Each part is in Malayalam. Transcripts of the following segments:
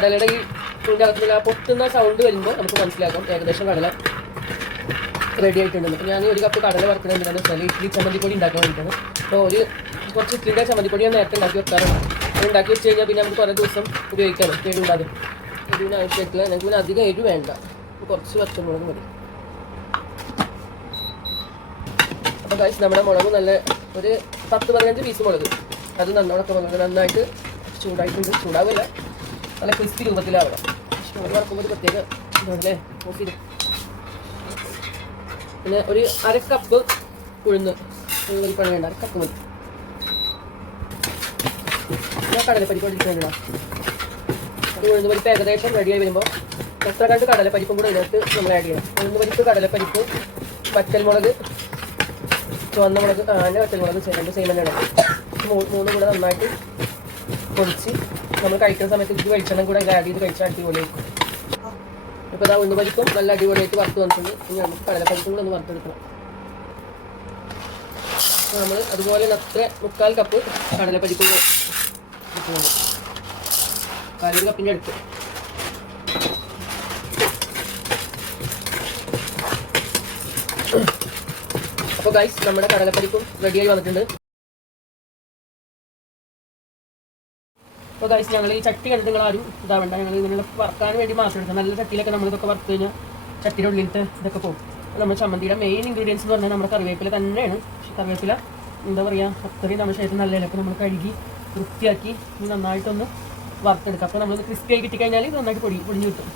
കടലയുടെ ഈ ഇതിൻ്റെ അകത്തുള്ള പൊട്ടുന്ന സൗണ്ട് വരുമ്പോൾ നമുക്ക് മനസ്സിലാക്കാം ഏകദേശം കടല റെഡി ആയിട്ടുണ്ടെന്ന്. അപ്പോൾ ഞാൻ ഒരു കപ്പ് കടല വറുക്കുന്നത് എന്താണെന്ന് വെച്ചാൽ ഇഡ്ഡലി ചമ്മന്തിപ്പൊടി ഉണ്ടാക്കാൻ വേണ്ടിയിട്ടാണ്. അപ്പോൾ കുറച്ച് ഇഡ്ഡലിയുടെ ചമ്മന്തിപ്പൊടി ഞാൻ നേരത്തെ ഉണ്ടാക്കി വെക്കാറുണ്ട്. അത് ഉണ്ടാക്കി വെച്ച് കഴിഞ്ഞാൽ പിന്നെ നമുക്ക് കുറേ ദിവസം ഉപയോഗിക്കാമല്ലോ, എരിവുണ്ടാകും. എരിവിന് ആവശ്യമായിട്ടുള്ള ഞങ്ങൾക്ക് പിന്നെ അധികം എരിവ് വേണ്ട, കുറച്ച് പച്ചമുളക് മതി. അപ്പോൾ ഗൈസ് നമ്മുടെ മുളക് നല്ല ഒരു 10-15 പീസ് മുളക് അത് നന്നായിട്ട് ചൂടായിട്ടുണ്ട്. ചൂടാവില്ല, നല്ല ക്രിസ്പി രൂപത്തിലാവണം. മുളക് വറക്കുമ്പോൾ പ്രത്യേക ഇതാണല്ലേ ഓഫ് ചെയ്ത്. പിന്നെ ഒരു 1/2 കപ്പ് ഉഴുന്ന് പണി വേണ്ട, 1/2 കപ്പ് മതി. ഞാൻ കടലപ്പരിപ്പ് എടുക്കേണ്ടതാണ്. അത് ഉഴുന്ന് പരിപ്പ് ഏകദേശം റെഡിയായി വരുമ്പോൾ എത്ര കണ്ട് കടലപ്പരിപ്പും കൂടെ ഇതിനകത്ത് നമ്മൾ ആഡ് ചെയ്യണം. ഉഴുന്ന് പരിപ്പ്, കടലപ്പരിപ്പ്, വറ്റൽമുളക്, ചുവന്ന മുളക്, വറ്റൽമുളക് രണ്ട് സെയിം തന്നെയാണ്. മൂന്നും കൂടെ നന്നായിട്ട് പൊടിച്ച് നമ്മൾ കഴിക്കുന്ന സമയത്ത് ഇത് വെളിച്ചെണ്ണം കൂടെ ആഡ് ചെയ്ത് കഴിച്ചാൽ അടിപൊളിയായിരിക്കും. ഇപ്പോൾ ഇതാ ഉഴുന്ന് പരിപ്പും നല്ല അടിപൊളിയായിട്ട് വറുത്ത് വന്നിട്ടുണ്ട്. ഇനി നമുക്ക് കടലപ്പരിപ്പും കൂടെ ഒന്ന് വറുത്തെടുക്കണം. നമ്മൾ അതുപോലെ അത്ര 3/4 കപ്പ് കടലപ്പരിപ്പും എടുക്കുന്നുണ്ട്, 1/4 കപ്പിൻ്റെ അടുത്ത്. അപ്പോൾ ഗൈസ് നമ്മുടെ കടലപ്പരിപ്പും റെഡിയായി വന്നിട്ടുണ്ട്. അപ്പോൾ ഗൈസ് ഞങ്ങൾ ഈ ചട്ടി കണ്ടിട്ട് നിങ്ങൾ ആരും ഇതാവണ്ട, ഞങ്ങൾ ഇങ്ങനെ വറുക്കാൻ വേണ്ടി മാസം എടുക്കാം. നല്ല ചട്ടിയിലൊക്കെ നമ്മളിതൊക്കെ വറുത്ത് കഴിഞ്ഞാൽ ചട്ടിയുടെ ഉള്ളിലത്തെ ഇതൊക്കെ പോകും. നമ്മുടെ ചമ്മന്തിയുടെ മെയിൻ ഇൻഗ്രീഡിയൻസ് എന്ന് പറഞ്ഞാൽ നമ്മുടെ കറിവേപ്പില തന്നെയാണ്. പക്ഷേ കറിവേപ്പില എന്താ പറയുക, അത്രയും നമ്മുടെ ശരീരത്തിൽ നല്ലതല്ല. അപ്പോൾ നമ്മൾ കഴുകി വൃത്തിയാക്കി നന്നായിട്ടൊന്ന് വറുത്തെടുക്കാം. അപ്പോൾ നമ്മളത് ക്രിസ്പിയായി കിട്ടിക്കഴിഞ്ഞാൽ നന്നായിട്ട് പൊടിഞ്ഞ് കിട്ടും.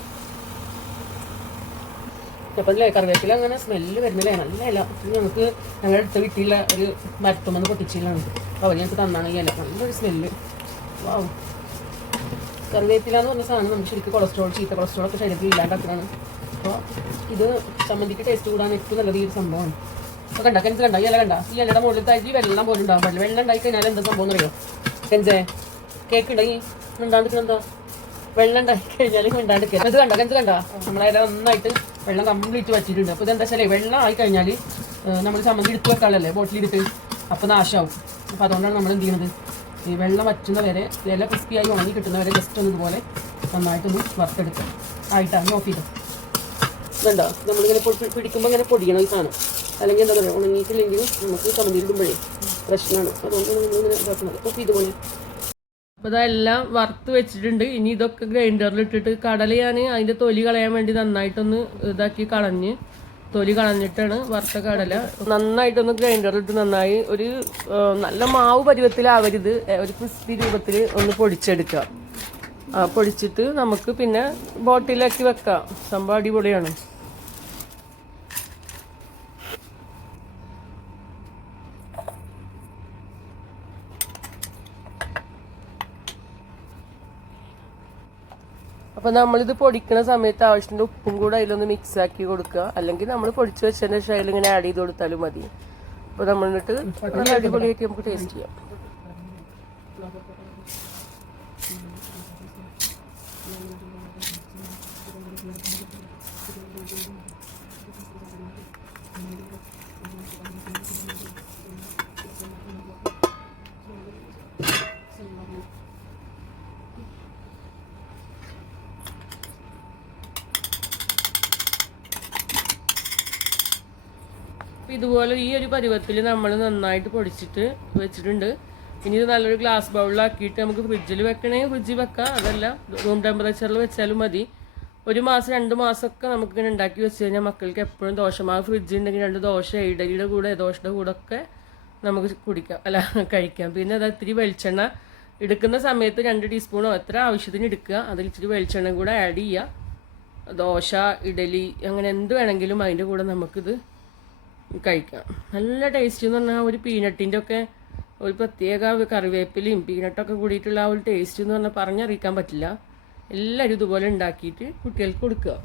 അപ്പോൾ അല്ലേ കറിവേപ്പില അങ്ങനെ സ്മെല്ല് വരുന്നില്ല, നല്ല ഇല. ഞങ്ങൾക്ക് ഞങ്ങളുടെ അടുത്ത വീട്ടിലുള്ള ഒരു മരത്തുമെന്ന് പൊട്ടിച്ചില്ലാണ്, അപ്പോൾ അവർ ഞങ്ങൾക്ക് തന്നാണ് ഈ ഇല. നല്ലൊരു സ്മെല്ല്. വാവ്, കറിവേപ്പില എന്ന് പറഞ്ഞ സാധനം നമുക്ക് ശരിക്കും കൊളസ്ട്രോൾ, ചീത്ത കൊളസ്ട്രോളൊക്കെ ശരീരത്തിൽ ഇല്ലാണ്ടാക്കുന്നതാണ്. അപ്പോൾ ഇത് ചമ്മന്തിക്ക് ടേസ്റ്റ് കൂടാൻ ഏറ്റവും നല്ലത് ഈ ഒരു സംഭവമാണ്. അപ്പോൾ കെൻസ് കണ്ട ഈ ഇല കണ്ട, ഈ ഇലയുടെ മുകളിൽ തരി വെള്ളം പോലും ഉണ്ടാകാൻ പാടില്ല. വെള്ളം ഉണ്ടായി കഴിഞ്ഞാൽ എന്താ സംഭവം എന്നറിയോ കെൻസേ, കേക്ക് ഉണ്ടെങ്കിൽ ഉണ്ടാണ്ടിരിക്കുന്നെന്തോ, വെള്ളം ഉണ്ടായി കഴിഞ്ഞാൽ ഉണ്ടാണ്ടിരിക്കുക. ഇത് കണ്ട കെൻസ് കണ്ട, നമ്മളതിൽ നന്നായിട്ട് വെള്ളം കംപ്ലീറ്റ് വച്ചിട്ടുണ്ട്. അപ്പോൾ ഇതെന്താ വെച്ചാൽ വെള്ളം ആയി കഴിഞ്ഞാൽ നമ്മൾ ചമ്മന്തി എടുത്ത് വെക്കാളല്ലേ ബോട്ടിലിട്ട്, അപ്പോൾ നാശമാവും. അപ്പോൾ അതുകൊണ്ടാണ് നമ്മൾ എന്ത് ചെയ്യുന്നത്, ഈ വെള്ളം വറ്റുന്ന വരെ ഇല ക്രിസ്പിയായി ഉണങ്ങി കിട്ടുന്ന വരെ ജസ്റ്റ് ഒന്ന് ഇതുപോലെ നന്നായിട്ടൊന്ന് വറുത്തെടുക്കുക. ആയിട്ടാണ് ഓഫ് ചെയ്തത്. ഇതുണ്ടോ, നമ്മളിങ്ങനെ പിടിക്കുമ്പോൾ ഇങ്ങനെ പൊടിയണം ഈ സാധനം, അല്ലെങ്കിൽ എന്താ പറയുക, ഉണങ്ങിയിട്ടില്ലെങ്കിൽ നമുക്ക് ചമ്മന്തി ഇടുമ്പോഴേ പ്രശ്നമാണ്. അതുകൊണ്ട് നമ്മളിങ്ങനെ ഇതാക്കുന്നത്. ഓഫ് ചെയ്ത് പോലെ അപ്പോൾ ഇതെല്ലാം വറുത്ത് വെച്ചിട്ടുണ്ട്. ഇനി ഇതൊക്കെ ഗ്രൈൻഡറിൽ ഇട്ടിട്ട് കടല ഞാൻ അതിൻ്റെ തൊലി കളയാൻ വേണ്ടി നന്നായിട്ടൊന്ന് ഇതാക്കി കളഞ്ഞ് തൊലി കളഞ്ഞിട്ടാണ് വറുത്ത കടല നന്നായിട്ടൊന്ന് ഗ്രൈൻഡറിലിട്ട് നന്നായി ഒരു നല്ല മാവ് പരുവത്തിലാവരുത്, ഒരു ക്രിസ്പി രൂപത്തിൽ ഒന്ന് പൊടിച്ചെടുക്കുക. പൊടിച്ചിട്ട് നമുക്ക് പിന്നെ ബോട്ടിലാക്കി വെക്കാം. സംഭവം അടിപൊളിയാണ്. അപ്പോൾ നമ്മളിത് പൊടിക്കുന്ന സമയത്ത് ആവശ്യത്തിൻ്റെ ഉപ്പും കൂടെ അതിലൊന്ന് മിക്സ് ആക്കി കൊടുക്കുക, അല്ലെങ്കിൽ നമ്മൾ പൊടിച്ച് വെച്ചതിൻ്റെ ശൈലി ഇങ്ങനെ ആഡ് ചെയ്ത് കൊടുത്താലും മതി. അപ്പോൾ നമ്മൾ എന്നിട്ട് നല്ല അടിപൊളിയായിട്ട് നമുക്ക് ടേസ്റ്റ് ചെയ്യാം. ഇതുപോലെ ഈ ഒരു പരുവത്തിൽ നമ്മൾ നന്നായിട്ട് പൊടിച്ചിട്ട് വെച്ചിട്ടുണ്ട്. ഇനി ഇത് നല്ലൊരു ഗ്ലാസ് ബൗളിലാക്കിയിട്ട് നമുക്ക് ഫ്രിഡ്ജിൽ വെക്കണമെങ്കിൽ ഫ്രിഡ്ജിൽ വെക്കാം, അതല്ല റൂം ടെമ്പറേച്ചറിൽ വെച്ചാലും മതി. 1 മാസം 2 മാസമൊക്കെ നമുക്കിങ്ങനെ ഉണ്ടാക്കി വെച്ച് കഴിഞ്ഞാൽ മക്കൾക്ക് എപ്പോഴും ദോശമാവ് ഫ്രിഡ്ജ് ഉണ്ടെങ്കിൽ 2 ദോശ ഇഡലിയുടെ കൂടെ ദോശയുടെ കൂടെ ഒക്കെ നമുക്ക് കുടിക്കാം, അല്ല കഴിക്കാം. പിന്നെ അത് ഇത്തിരി വെളിച്ചെണ്ണ എടുക്കുന്ന സമയത്ത് 2 ടീസ്പൂണോ എത്ര ആവശ്യത്തിന് എടുക്കുക, അതിൽ ഇച്ചിരി വെളിച്ചെണ്ണ കൂടെ ആഡ് ചെയ്യുക. ദോശ, ഇഡലി അങ്ങനെ എന്ത് വേണമെങ്കിലും അതിൻ്റെ കൂടെ നമുക്കിത് കഴിക്കാം. നല്ല ടേസ്റ്റ് എന്ന് പറഞ്ഞാൽ ഒരു പീനട്ടിൻ്റെ ഒക്കെ ഒരു പ്രത്യേക കറിവേപ്പിലയും പീനട്ടൊക്കെ കൂടിയിട്ടുള്ള ആ ഒരു ടേസ്റ്റ് എന്ന് പറഞ്ഞാൽ പറഞ്ഞറിയിക്കാൻ പറ്റില്ല. എല്ലാവരും ഇതുപോലെ ഉണ്ടാക്കിയിട്ട് കുട്ടികൾക്ക് കൊടുക്കുക.